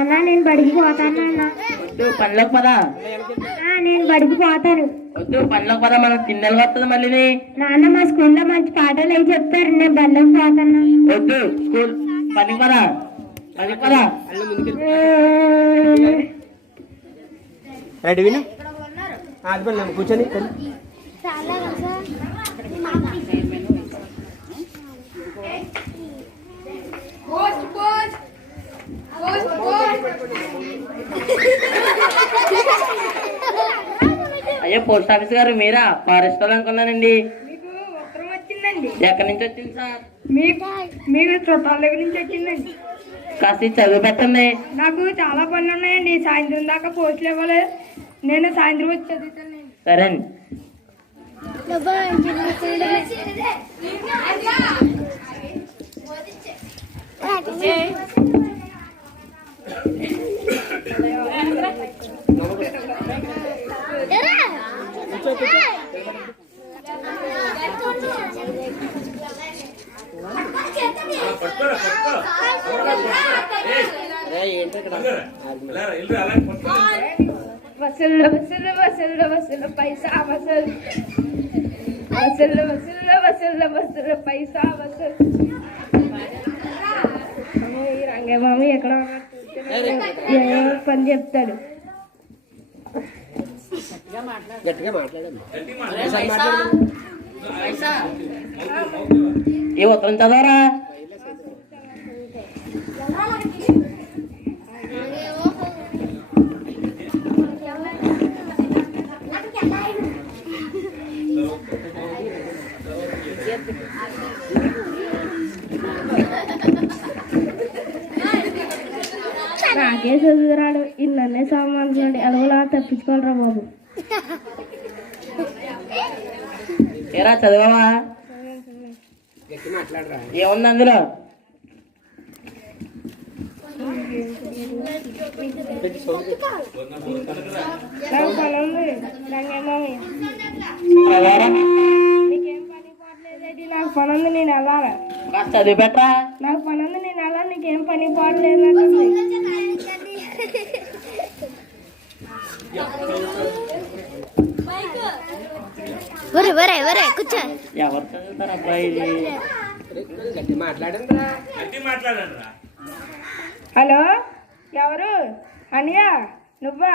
అన్నా నేను బడికి పోతాను అన్న. వద్దు పనిలోకి పదా. నేను బడికి పోతాను. వద్దు పనిలోకి పదా, మనకు తిన్నెలు వస్తుంది మళ్ళీ. నాన్న మా స్కూల్లో మంచి పాటలు అవి చెప్తారు, నేను బడిలోకి పోతాను. వద్దు స్కూల్ పనికి పదా, పనికి పదా. రెడీ విను అది కూర్చొని అయ్యో పోస్ట్ ఆఫీస్ గారు మీరా? ఫారెస్ట్ వాళ్ళు అనుకున్నానండి. మీకు ఉత్తరం వచ్చిందండి. ఎక్కడి నుంచి వచ్చింది సార్? మీకు చుట్టాల దగ్గర నుంచి వచ్చిందండి. కాస్త చదువు పెట్టండి. నాకు చాలా పనులు ఉన్నాయండి, సాయంత్రం దాకా పోస్టులు ఇవ్వాలి. నేను సాయంత్రం వచ్చి చదువుతానండి. సరే అండి. వసూలు వసూలు వసూలు వసూలు పైసా వసూలు, వసూలు వసూలు వసూలు వసూలు పైసా వసూలు. ఈ రంగే మామి ఎక్కడ పని చెప్తాడు. గట్టిగా మాట్లాడండి. ఏ ఉత్తరం చదవరా? నాకే చదువురాడు, ఇల్లనే సామాన్లు ఎలాగోలా తప్పించుకోవాలరా బాబు. ఏరా చదివావా? గట్టి మాట్లాడరా. ఏముంది అందులో? నాకు పని ఉంది రంగే మామి. నీకేం పని పోవట్లేదేంటి? నాకు పని ఉంది, నేను వెళ్ళాలి. కాస్త చదివి పెట్టరా. నాకు పని ఉంది, నేను వెళ్ళాలి. నీకేం పని పోవట్లేదు. కూర్చో. ఎవరు చదువుతారు అబ్బాయి? గట్టి మాట్లాడండి. హలో, ఎవరు? అనియా నువ్వా?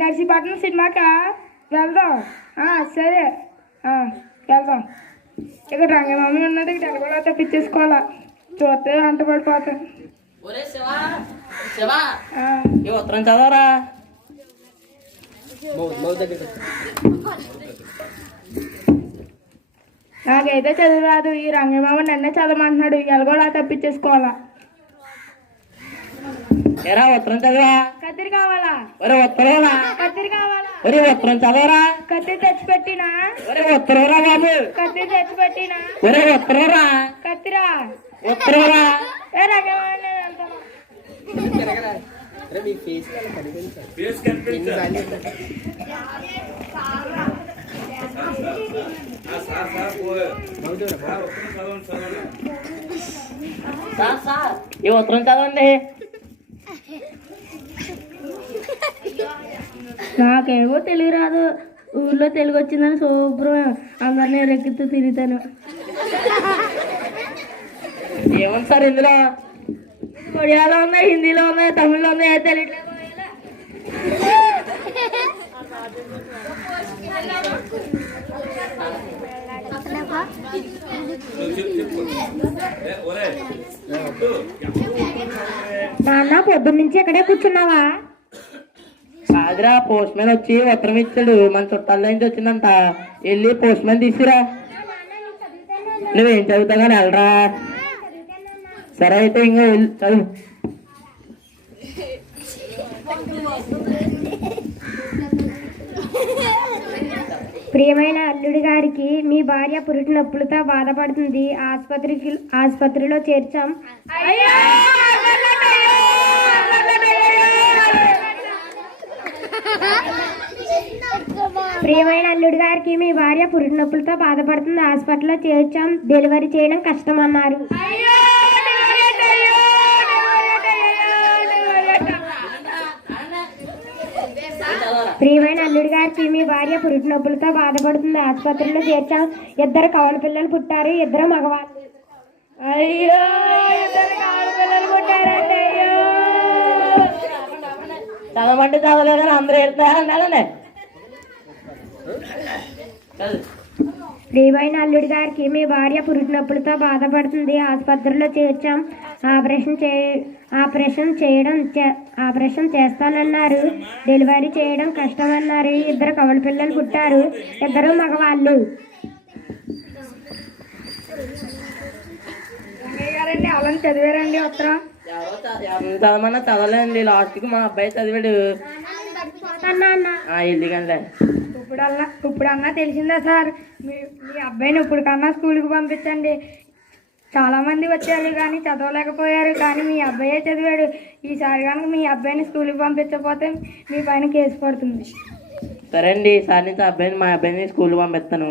నర్సీపట్నం సినిమాకా వెళ్దాం? సరే వెళ్దాం. ఇక్కడ రంగమామి ఉన్నది, ఇక్కడ కూడా తప్పించేసుకోవాలా, చూస్తే అంట పడిపోతాను. ఈ ఉత్తరం చదవరా. నాకైతే చదువు రాదు. ఈ రంగమామ నన్నే చదవమంటున్నాడు, ఎలాగోలా తప్పించేసుకోవాలా. ఏరా ఉత్తరం చదవరా. కత్తిరి కావాలా? ఒరే ఉత్తరం. కత్తిరి కావాలా? ఒరే ఉత్తరం చదవరా. కత్తిరి తెచ్చిపెట్టినా? ఒరే ఉత్తరం బాబు. కత్తిరి తెచ్చిపెట్టినా? ఒరే ఉత్తరం. కత్తిరా ఉత్తరం. ఏ రంగమామ నేను వెళ్తాను. మీ ఫేస్ కనిపించాలి. ఈ ఉత్తరం చదవండి. నాకేమో తెలుగు రాదు, ఊర్లో తెలుగు వచ్చిందని శుభ్రం అందరినీ రెక్కిస్తూ తిరుగుతాను. ఏముంది సార్ ఇందులో? ఒడియాలో ఉన్నాయి, హిందీలో ఉన్నాయి, తమిళ్లో ఉన్నాయి, తెలియట్లేదు. నాన్న పొద్దున్న నుంచి ఎక్కడే కూర్చున్నావా? కాదురా, పోస్ట్ మ్యాన్ వచ్చి ఉత్తరం ఇచ్చాడు, మన చుట్టాల నుంచి వచ్చిందంట. వెళ్ళి పోస్ట్ మ్యాన్ తీసుకురా. నువ్వేం చదువుతావు కానీ వెళ్ళరా. సరే అయితే ఇంకా చదువు. ప్రియమైన అల్లుడి గారికి మీ భార్య పురుటి నొప్పులతో బాధపడుతుంది, ఆసుపత్రిలో చేర్చాం. ప్రియమైన అల్లుడి గారికి మీ భార్య పురుటి నొప్పులతో బాధపడుతుంది, హాస్పిటల్లో చేర్చాం, డెలివరీ చేయడం కష్టం అన్నారు. ప్రియమైన అల్లుడి గారికి మీ భార్య పురుటి నొప్పులతో బాధపడుతుంది, ఆసుపత్రిలో చేర్చాం. 2 కవల పిల్లలు పుట్టారు, 2 మగవాళ్ళు. అయ్యో ఇద్దరు ఆడపిల్లలు పుట్టారండి. అయ్యో చదవమంటే చదవలేదు కానీ అందరూ వెళ్తారన్నానే. ప్రియమైన అల్లుడి గారికి మీ భార్య పురుటి నొప్పులతో బాధపడుతుంది, ఆసుపత్రిలో చేర్చాం. ఆపరేషన్ చేస్తానన్నారు, డెలివరీ చేయడం కష్టమన్నారు. 2 కవల పిల్లలు పుట్టారు, 2 మగవాళ్ళు. అన్నయ్య గారండి అవలని చదివారండి ఉత్తరం. చదవమన్నా చదవలేదండి. లాస్ట్కి మా అబ్బాయి చదివాడు. ఎందుకంటే ఇప్పుడన్నా తెలిసిందా సార్? మీ అబ్బాయిని ఇప్పటికన్నా స్కూల్కి పంపించండి. చాలా మంది వచ్చారు కానీ చదవలేకపోయారు, కానీ మీ అబ్బాయే చదివాడు. ఈసారి కనుక మీ అబ్బాయిని స్కూల్కి పంపించకపోతే మీ పైన కేసు పడుతుంది. సరే అండి, ఈసారి నుంచి మా అబ్బాయిని స్కూల్కి పంపిస్తాను.